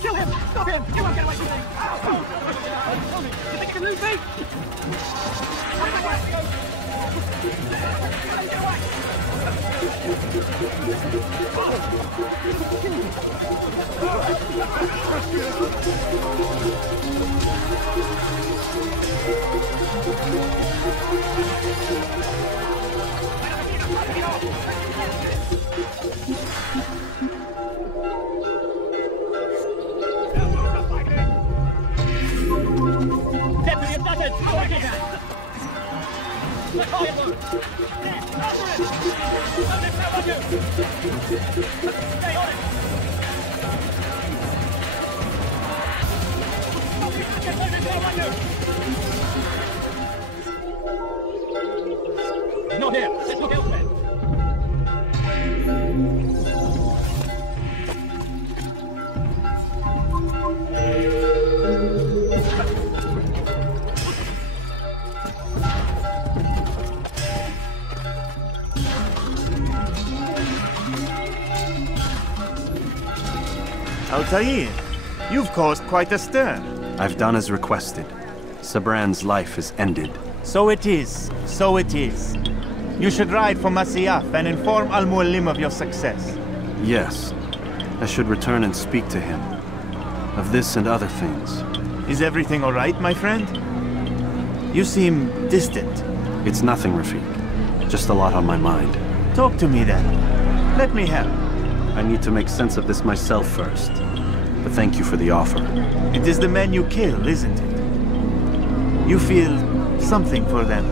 Kill him! Stop him! You won't get away from me! You think you can lose me? Not here. Let's look elsewhere. Altair, you've caused quite a stir. I've done as requested. Sabran's life is ended. So it is. So it is. You should ride for Masyaf and inform Al-Mualim of your success. Yes. I should return and speak to him. Of this and other things. Is everything all right, my friend? You seem distant. It's nothing, Rafik. Just a lot on my mind. Talk to me then. Let me help. I need to make sense of this myself first. But thank you for the offer. It is the men you kill, isn't it? You feel something for them.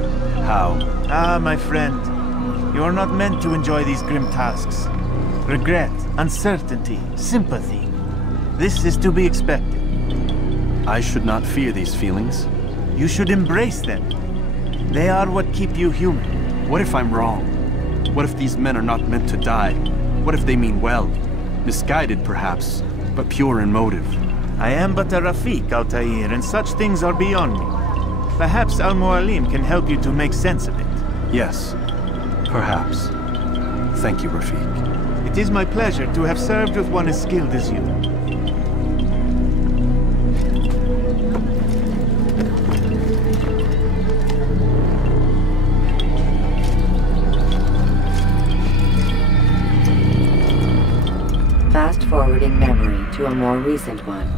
How? Ah, my friend. You are not meant to enjoy these grim tasks. Regret, uncertainty, sympathy. This is to be expected. I should not fear these feelings. You should embrace them. They are what keep you human. What if I'm wrong? What if these men are not meant to die? What if they mean well? Misguided, perhaps, but pure in motive. I am but a Rafik, Altair, and such things are beyond me. Perhaps Al-Mualim can help you to make sense of it. Yes, perhaps. Thank you, Rafik. It is my pleasure to have served with one as skilled as you. Fast-forwarding memory to a more recent one.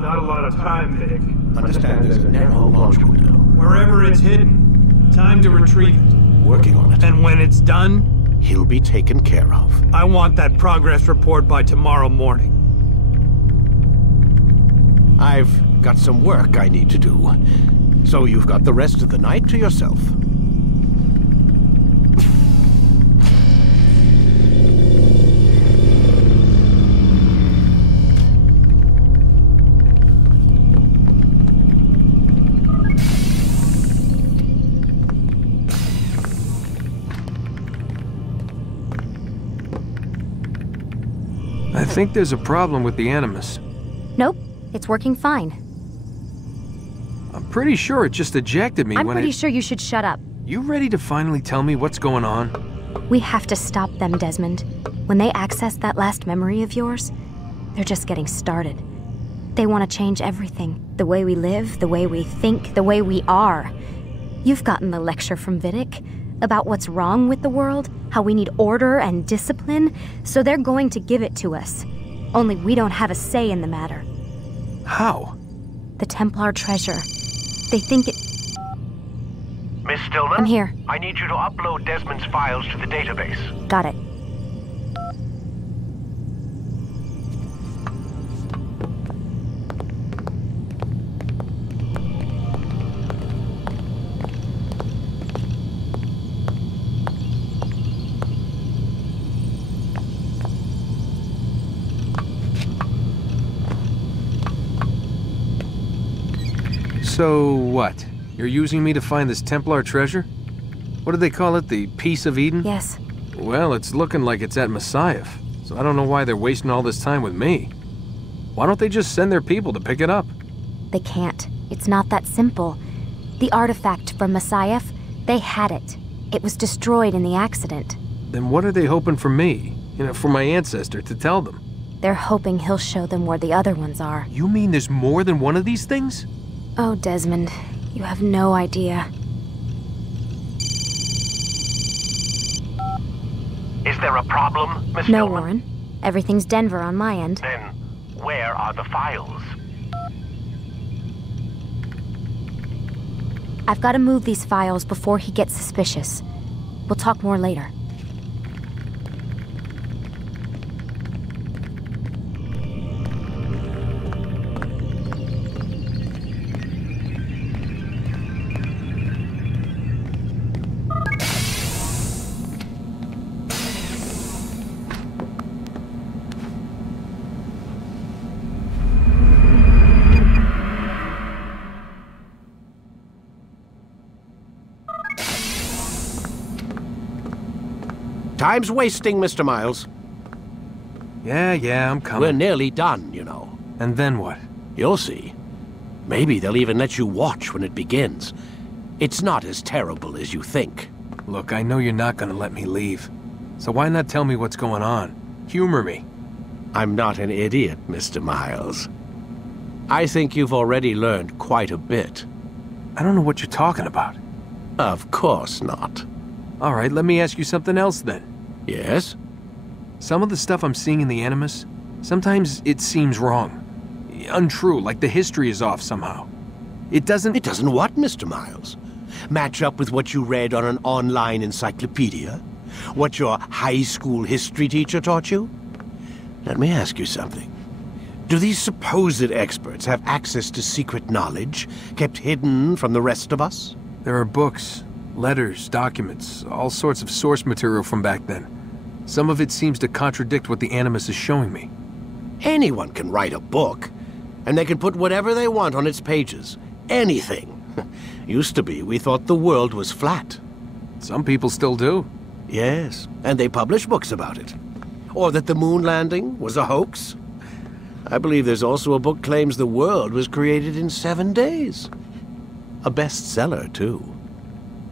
Not a lot of time, Vic. Understand there's a narrow launch window. Wherever it's hidden, time to retrieve it. Working on it. And when it's done, He'll be taken care of. I want that progress report by tomorrow morning. I've got some work I need to do. So you've got the rest of the night to yourself. I think there's a problem with the Animus. Nope, it's working fine. I'm pretty sure it just ejected me I'm when pretty sure you should shut up. You ready to finally tell me what's going on? We have to stop them, Desmond. When they access that last memory of yours, they're just getting started. They want to change everything. The way we live, the way we think, the way we are. You've gotten the lecture from Vidic about what's wrong with the world, how we need order and discipline, so they're going to give it to us. Only we don't have a say in the matter. How? The Templar treasure. They think it... Miss Stillman? I'm here. I need you to upload Desmond's files to the database. Got it. So what? You're using me to find this Templar treasure? What do they call it? The Piece of Eden? Yes. Well, it's looking like it's at Messiah, so I don't know why they're wasting all this time with me. Why don't they just send their people to pick it up? They can't. It's not that simple. The artifact from Messiah, they had it. It was destroyed in the accident. Then what are they hoping for me? You know, for my ancestor to tell them? They're hoping he'll show them where the other ones are. You mean there's more than one of these things? Oh, Desmond, you have no idea. Is there a problem, Miss No, Stillman? Warren. Everything's Denver on my end. Then, where are the files? I've got to move these files before he gets suspicious. We'll talk more later. Time's wasting, Mr. Miles. Yeah, I'm coming. We're nearly done, you know. And then what? You'll see. Maybe they'll even let you watch when it begins. It's not as terrible as you think. Look, I know you're not gonna let me leave. So why not tell me what's going on? Humor me. I'm not an idiot, Mr. Miles. I think you've already learned quite a bit. I don't know what you're talking about. Of course not. All right, let me ask you something else then. Yes? Some of the stuff I'm seeing in the Animus, sometimes it seems wrong. Untrue, like the history is off somehow. It doesn't... It doesn't what, Mr. Miles? Match up with what you read on an online encyclopedia? What your high school history teacher taught you? Let me ask you something. Do these supposed experts have access to secret knowledge kept hidden from the rest of us? There are books, letters, documents, all sorts of source material from back then. Some of it seems to contradict what the Animus is showing me. Anyone can write a book, and they can put whatever they want on its pages. Anything. Used to be, we thought the world was flat. Some people still do. Yes, and they publish books about it. Or that the moon landing was a hoax. I believe there's also a book claims the world was created in 7 days. A bestseller, too.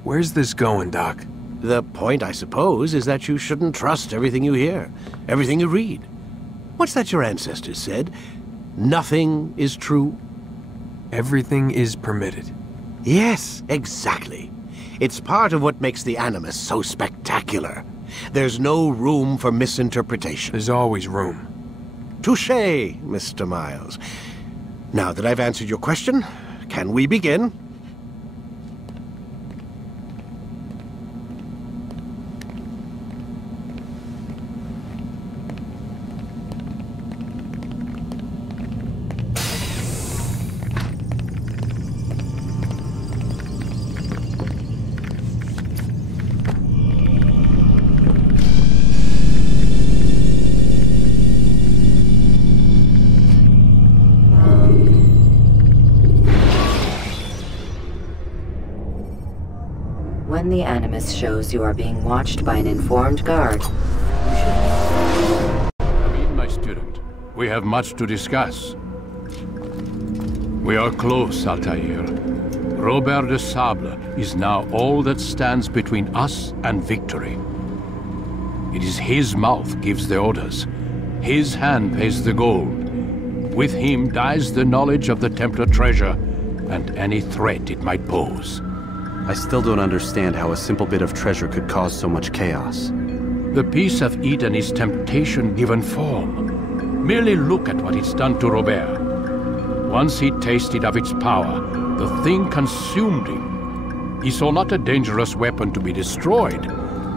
Where's this going, Doc? The point, I suppose, is that you shouldn't trust everything you hear, everything you read. What's that your ancestors said? Nothing is true? Everything is permitted. Yes, exactly. It's part of what makes the Animus so spectacular. There's no room for misinterpretation. There's always room. Touché, Mr. Miles. Now that I've answered your question, can we begin? When the Animus shows you are being watched by an informed guard, Come in, my student. We have much to discuss. We are close, Altair. Robert de Sable is now all that stands between us and victory. It is his mouth gives the orders. His hand pays the gold. With him dies the knowledge of the Templar treasure and any threat it might pose. I still don't understand how a simple bit of treasure could cause so much chaos. The piece of Eden is temptation given form. Merely look at what it's done to Robert. Once he tasted of its power, the thing consumed him. He saw not a dangerous weapon to be destroyed,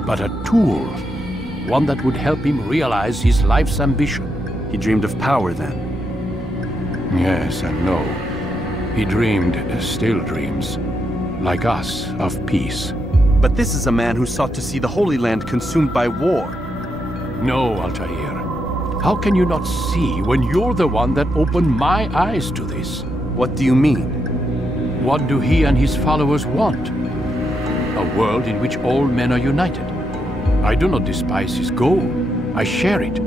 but a tool. One that would help him realize his life's ambition. He dreamed of power then? Yes and no. He dreamed, still dreams, like us, of peace. But this is a man who sought to see the Holy Land consumed by war. No, Altair. How can you not see when you're the one that opened my eyes to this? What do you mean? What do he and his followers want? A world in which all men are united. I do not despise his goal. I share it.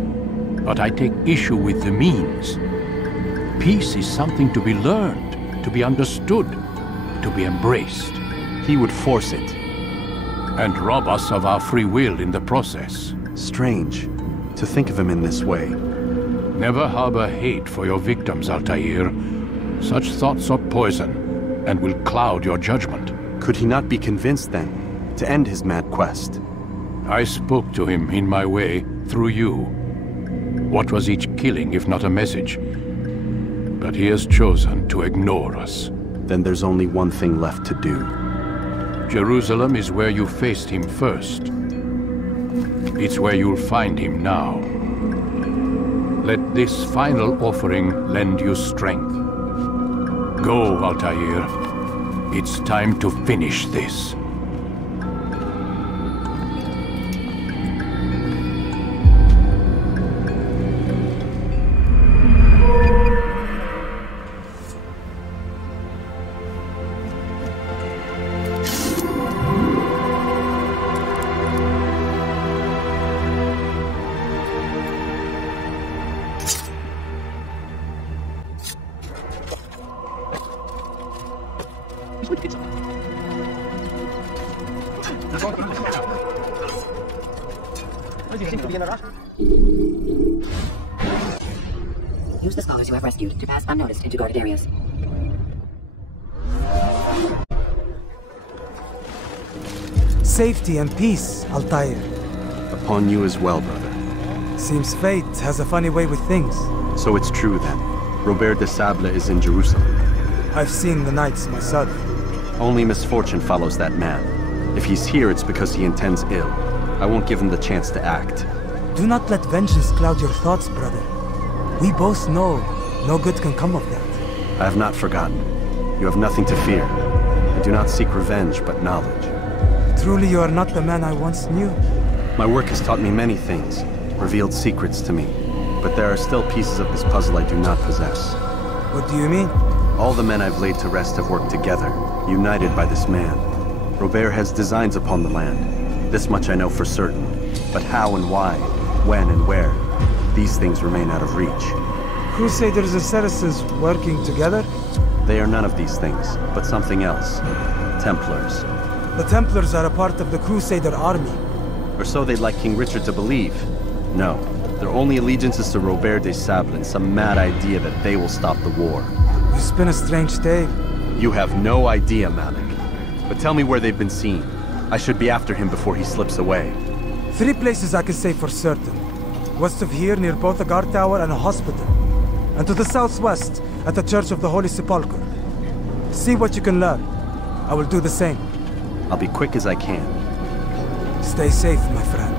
But I take issue with the means. Peace is something to be learned, to be understood, to be embraced. He would force it. And rob us of our free will in the process. Strange, to think of him in this way. Never harbor hate for your victims, Altair. Such thoughts are poison, and will cloud your judgment. Could he not be convinced, then, to end his mad quest? I spoke to him in my way, through you. What was each killing, if not a message? But he has chosen to ignore us. Then there's only one thing left to do. Jerusalem is where you faced him first. It's where you'll find him now. Let this final offering lend you strength. Go, Altair. It's time to finish this. Use the scholars you have rescued to pass unnoticed into guarded areas. Safety and peace, Altair. Upon you as well, brother. Seems fate has a funny way with things. So it's true then. Robert de Sable is in Jerusalem. I've seen the knights myself. Only misfortune follows that man. If he's here, it's because he intends ill. I won't give him the chance to act. Do not let vengeance cloud your thoughts, brother. We both know no good can come of that. I have not forgotten. You have nothing to fear. I do not seek revenge, but knowledge. Truly you are not the man I once knew. My work has taught me many things, revealed secrets to me. But there are still pieces of this puzzle I do not possess. What do you mean? All the men I've laid to rest have worked together, united by this man. Robert has designs upon the land. This much I know for certain. But how and why, when and where, these things remain out of reach. Crusaders and Saracens working together? They are none of these things, but something else. Templars. The Templars are a part of the Crusader army. Or so they'd like King Richard to believe. No, their only allegiance is to Robert de Sable and some mad idea that they will stop the war. You spin a strange tale. You have no idea, Malik. But tell me where they've been seen. I should be after him before he slips away. 3 places I can say for certain. West of here, near both a guard tower and a hospital. And to the southwest, at the Church of the Holy Sepulchre. See what you can learn. I will do the same. I'll be quick as I can. Stay safe, my friend.